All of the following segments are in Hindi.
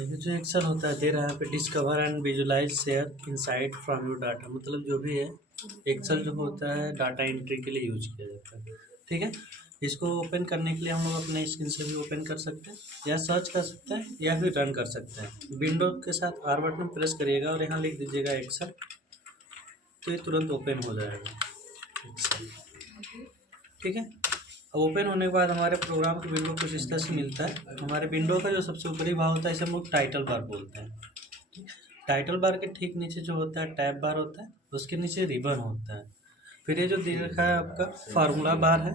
देखिए जो एक्सेल होता है दे रहा है पे discover and visualise share insight from your data, मतलब जो भी है एक्सेल जो होता है डाटा एंट्री के लिए यूज किया जाता है। ठीक है, इसको ओपन करने के लिए हम लोग अपने स्क्रीन से भी ओपन कर सकते हैं या सर्च कर सकते हैं या फिर रन कर सकते हैं। विंडो के साथ आर बटन प्रेस करिएगा और यहाँ लिख दीजिएगा एक्सेल, तो ये तुरंत ओपन हो जाएगा एक्सेल। ठीक है, अब ओपन होने के बाद हमारे प्रोग्राम की विंडो कुछ इस तरह से मिलता है। हमारे विंडो का जो सबसे ऊपरी भाग होता है इसे हम लोग टाइटल बार बोलते हैं। टाइटल बार के ठीक नीचे जो होता है टैब बार होता है, उसके नीचे रिबन होता है। फिर ये जो दे रखा है आपका फार्मूला बार है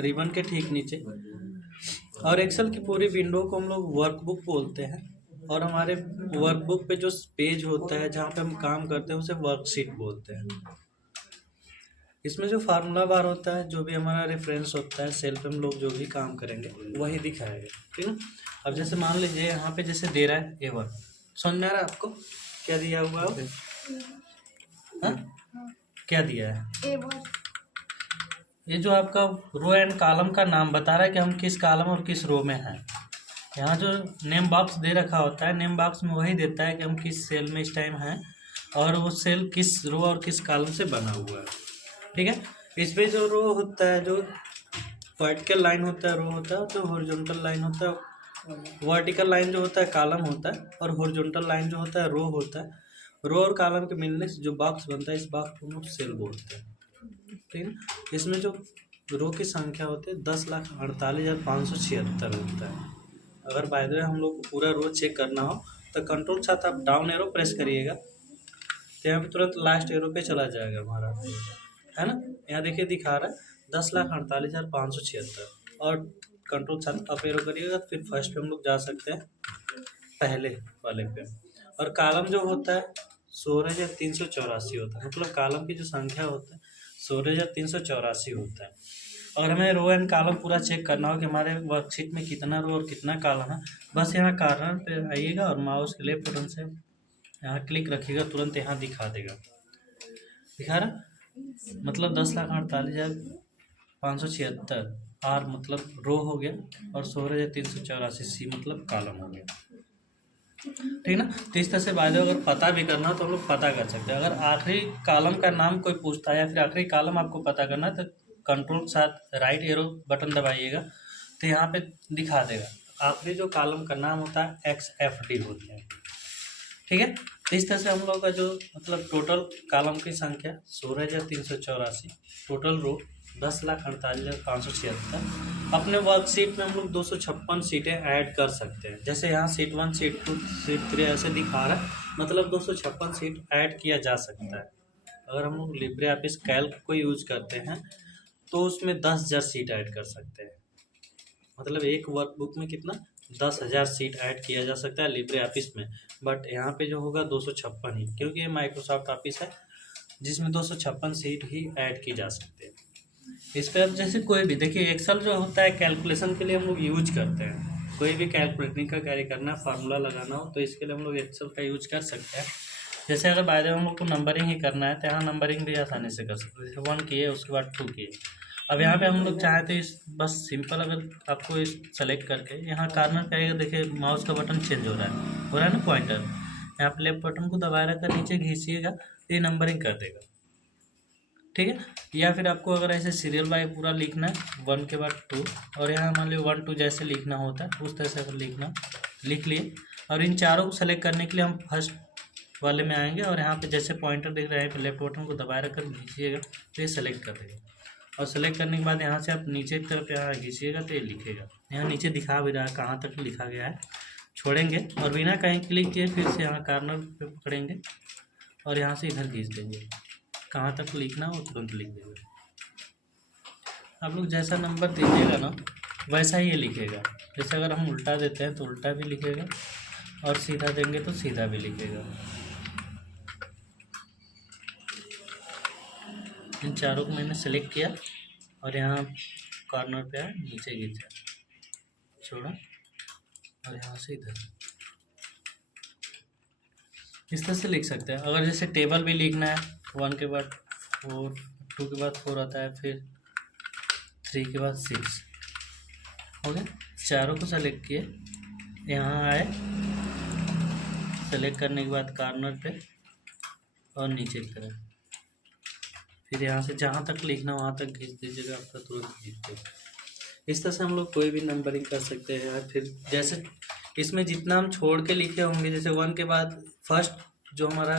रिबन के ठीक नीचे। और एक्सेल की पूरी विंडो को हम लोग वर्कबुक बोलते हैं, और हमारे वर्कबुक पे जो पेज होता है जहाँ पे हम काम करते हैं उसे वर्कशीट बोलते हैं। इसमें जो फार्मूला बार होता है, जो भी हमारा रेफरेंस होता है, सेल पे हम लोग जो भी काम करेंगे वही दिखाएगा। ठीक है, अब जैसे मान लीजिए यहाँ पे जैसे दे रहा है A1, समझ में आ रहा है आपको क्या दिया हुआ है? क्या दिया है? ये जो आपका रो एंड कॉलम का नाम बता रहा है कि हम किस कॉलम और किस रो में हैं। यहाँ जो नेम बॉक्स दे रखा होता है, नेम बॉक्स में वही देता है कि हम किस सेल में इस टाइम हैं और वो सेल किस रो और किस कॉलम से बना हुआ है। ठीक है, इसमें जो रो होता है, जो वर्टिकल लाइन होता है रो होता है, जो हॉरिजॉन्टल लाइन होता है, वर्टिकल लाइन जो होता है कॉलम होता है, और हॉरिजॉन्टल लाइन जो होता है रो होता है। रो और कॉलम के मिलने से जो बॉक्स बनता है, इस बॉक्स को हम लोग सेल बोलते हैं। ठीक है, इसमें जो रो की संख्या होती है 10,48,576 होता है। अगर बाय द वे हम लोग को पूरा रो चेक करना हो तो कंट्रोल साथ आप डाउन एरो प्रेस करिएगा, तो यहाँ पे तुरंत लास्ट एरो पे चला जाएगा हमारा, है ना। यहाँ देखिए दिखा रहा है 10,48,576, और कंट्रोल साथ अप एरो करिएगा तो फिर फर्स्ट पे हम लोग जा सकते हैं, पहले वाले पे। और कॉलम जो होता है 16,384 होता है, मतलब कॉलम की जो संख्या होता है 16,384 होता है। और हमें रो एंड कॉलम पूरा चेक करना हो कि हमारे वर्कशीट में कितना रो और कितना कॉलम है, बस यहाँ कॉर्नर पे आइएगा और माउस के लेफ्ट बटन से यहाँ क्लिक रखिएगा, तुरंत यहाँ दिखा देगा। दिखा रहा, मतलब 10,48,576 आर मतलब रो हो गया, और 16,384 सी मतलब कॉलम हो गया। ठीक ना, तो इस तरह से बाय द वे अगर पता भी करना हो तो हम लोग पता कर सकते हैं। अगर आखिरी कॉलम का नाम कोई पूछता है या फिर आखिरी कॉलम आपको पता करना है तो कंट्रोल के साथ राइट एरो बटन दबाइएगा, तो यहाँ पे दिखा देगा। आखिरी जो कॉलम का नाम होता है XFD होता है। ठीक है, तो इस तरह से हम लोग का जो मतलब टोटल कॉलम की संख्या 16,384, टोटल रो 10,48,576। अपने वर्कशीट में हम लोग 256 सीटें ऐड कर सकते हैं। जैसे यहाँ सीट 1, सीट 2, सीट 3 ऐसे दिखा रहा है, मतलब 256 सीट ऐड किया जा सकता है। अगर हम लोग लिब्रे ऑफिस कैल्क को यूज करते हैं तो उसमें 10,000 सीट ऐड कर सकते हैं। मतलब एक वर्कबुक में कितना 10,000 सीट ऐड किया जा सकता है लिब्रे ऑफिस में। बट यहाँ पे जो होगा 256 ही, क्योंकि ये माइक्रोसॉफ्ट ऑफिस है जिसमें 256 सीट ही ऐड की जा सकते हैं। इस पर अब जैसे कोई भी देखिए, एक्सेल जो होता है कैलकुलेशन के लिए हम लोग यूज करते हैं। कोई भी कैलकुलेटिंग का कार्य करना, फार्मूला लगाना हो तो इसके लिए हम लोग एक्सेल का यूज कर सकते हैं। जैसे अगर बाय द वे हम लोग को नंबरिंग ही करना है तो यहाँ नंबरिंग भी आसानी से कर सकते हैं। जैसे 1 किए, उसके बाद 2 किए। अब यहाँ पे हम लोग चाहें तो इस बस सिंपल अगर आपको इस सेलेक्ट करके यहाँ कॉर्नर पे आएगा, देखिए माउस का बटन चेंज हो रहा है ना पॉइंटर। यहाँ पे लेफ्ट बटन को दबाए रखकर नीचे घिसिएगा तो ये नंबरिंग कर देगा। ठीक है, या फिर आपको अगर ऐसे सीरियल वाइज पूरा लिखना है 1 के बाद 2, और यहाँ मान लो 1 2 जैसे लिखना होता है उस तरह से अगर लिखना लिख लिए। और इन चारों को सेलेक्ट करने के लिए हम फर्स्ट वाले में आएंगे, और यहाँ पे जैसे पॉइंटर दिख रहा है लेफ्ट बटन को दबाए रखकर घींचिएगा तो ये सेलेक्ट कर देगा। और सेलेक्ट करने के बाद यहाँ से आप नीचे की तरफ यहाँ घींचिएगा तो ये लिखेगा। यहाँ नीचे दिखा भी रहा है कहाँ तक लिखा गया है। छोड़ेंगे और बिना कहीं क्लिक किए फिर से यहाँ कॉर्नर पे पकड़ेंगे और यहाँ से इधर खींच देंगे, कहाँ तक लिखना वो तुरंत लिख देंगे। आप लोग जैसा नंबर दीजिएगा ना वैसा ही ये लिखेगा। जैसे अगर हम उल्टा देते हैं तो उल्टा भी लिखेगा, और सीधा देंगे तो सीधा भी लिखेगा। इन चारों को मैंने सेलेक्ट किया और यहाँ कॉर्नर पे आया, नीचे खींचा, छोड़ा और यहाँ से इधर। इस तरह से लिख सकते हैं। अगर जैसे टेबल भी लिखना है 1 के बाद 4, 2 के बाद 4 आता है, फिर 3 के बाद 6 हो गया। चारों को सेलेक्ट किए, यहाँ आए सेलेक्ट करने के बाद कॉर्नर पे और नीचे की तरफ, फिर यहाँ से जहाँ तक लिखना वहाँ तक खींच दीजिएगा, आपका तुरंत खींच देगा। इस तरह से हम लोग कोई भी नंबरिंग कर सकते हैं। फिर जैसे इसमें जितना हम छोड़ के लिखे होंगे, जैसे 1 के बाद फर्स्ट जो हमारा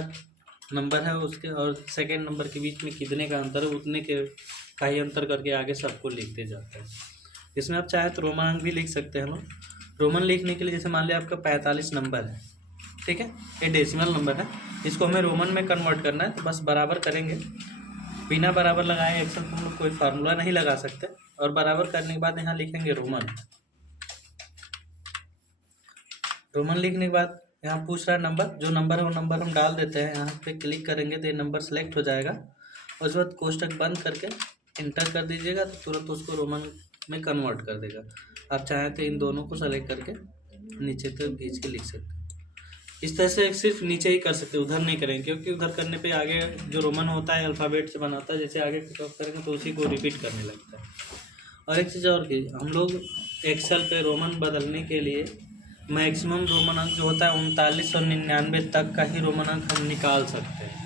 नंबर है उसके और सेकेंड नंबर के बीच में कितने का अंतर है, उतने के का ही अंतर करके आगे सबको लिखते जाते हैं। इसमें आप चाहे तो रोमन अंक भी लिख सकते हैं लोग। रोमन लिखने के लिए जैसे मान लिया आपका 45 नंबर है, ठीक है, ये डेसिमल नंबर है, इसको हमें रोमन में कन्वर्ट करना है, तो बस बराबर करेंगे। बिना बराबर लगाए एक्सेल को हम लोग कोई फार्मूला नहीं लगा सकते, और बराबर करने के बाद यहाँ लिखेंगे रोमन। रोमन लिखने के बाद यहाँ पूछ रहा है नंबर, जो नंबर है वो नंबर हम डाल देते हैं। यहाँ पे क्लिक करेंगे तो ये नंबर सेलेक्ट हो जाएगा, और उसके बाद कोष्टक बंद करके इंटर कर दीजिएगा, तो तुरंत उसको रोमन में कन्वर्ट कर देगा। आप चाहें तो इन दोनों को सेलेक्ट करके नीचे तक खींच के लिख सकते हैं। इस तरह से सिर्फ नीचे ही कर सकते, उधर नहीं करेंगे, क्योंकि उधर करने पे आगे जो रोमन होता है अल्फ़ाबेट से बनाता है, जैसे आगे कुछ ऑफ करेंगे तो उसी को रिपीट करने लगता है। और एक चीज़ और की, हम लोग एक्सेल पे रोमन बदलने के लिए मैक्सिमम रोमन अंक जो होता है 3999 तक का ही रोमन अंक हम निकाल सकते हैं।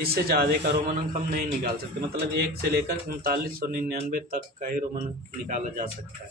इससे ज़्यादा का रोमन अंक हम नहीं निकाल सकते, मतलब 1 से लेकर 3999 तक का ही रोमन अंक निकाला जा सकता है।